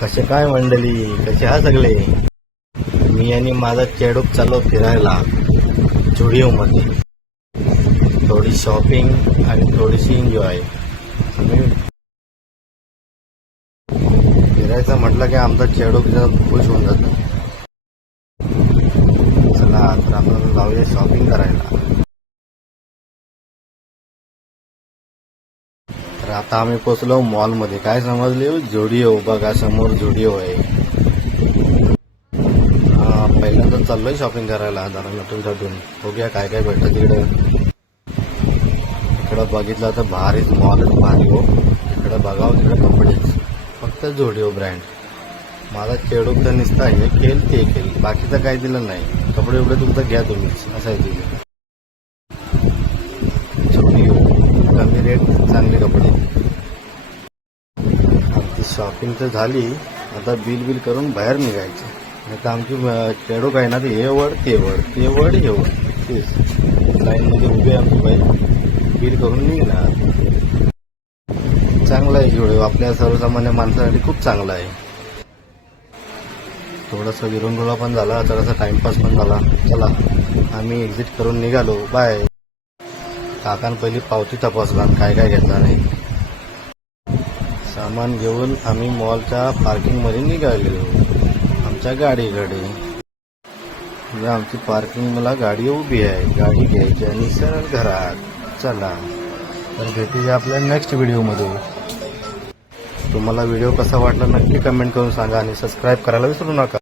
कसे काय मंडळी कसे हा सगळे? मी आणि माझा चेडूक चाललो फिरायला मध्ये थोडी शॉपिंग आणि थोडीशी एन्जॉय आम्ही फिरायचं म्हटलं की आमचा चेडूक जर खुश होऊन जातो. चला तर आपण जाऊया शॉपिंग करायला. तर आता आम्ही पोचलो मॉलमध्ये. काय समजले? जोडिओ. बघा समोर जोडिओ आहे. पहिल्यांदा चाललोय शॉपिंग करायला. जरा नटून थटून. बघूया काय काय भेटतं तिकडे. इकडं बघितलं तर भारीच मॉलच भारी हो. इकडं बघावं तिकडे कपडेच. फक्त जोडिओ ब्रँड माझा चेडूक तर निसता हे केल ते केल बाकीचं काही दिलं नाही. कपडे एवढे तुमचं घ्या तुम्हीच. असं आहे तिथे जोडिओ कमी रेट चांगले कपडे आमची शॉपिंग तर झाली. आता बिल बिल करून बाहेर निघायचं. नाही तर आमची अं, काय आहे ना ते हे वड ते वड ते वड हे वड. तेच. लाईनमध्ये उभे आहे आमची बाई. बिल करून निघणार. चांगला आहे जोडे आपल्या सर्वसामान्य माणसासाठी खूप चांगला आहे. थोडासा विरंगुळा पण झाला थोडासा टाइमपास पण झाला. चला आम्ही एक्झिट करून निघालो. बाय काकान पहिली पावती तपासला. काय काय घेतला नाही. सामान घेऊन आम्ही मॉलच्या पार्किंगमध्ये निघालो. आमच्या गाडीकडे. म्हणजे आमची पार्किंग मला गाडी उभी आहे. गाडी घ्यायची आणि सरळ घरात. चला. तर भेटूया आपल्या नेक्स्ट व्हिडिओमध्ये तुम्हाला व्हिडिओ कसा वाटला नक्की कमेंट करून सांगा आणि सबस्क्राईब करायला विसरू नका.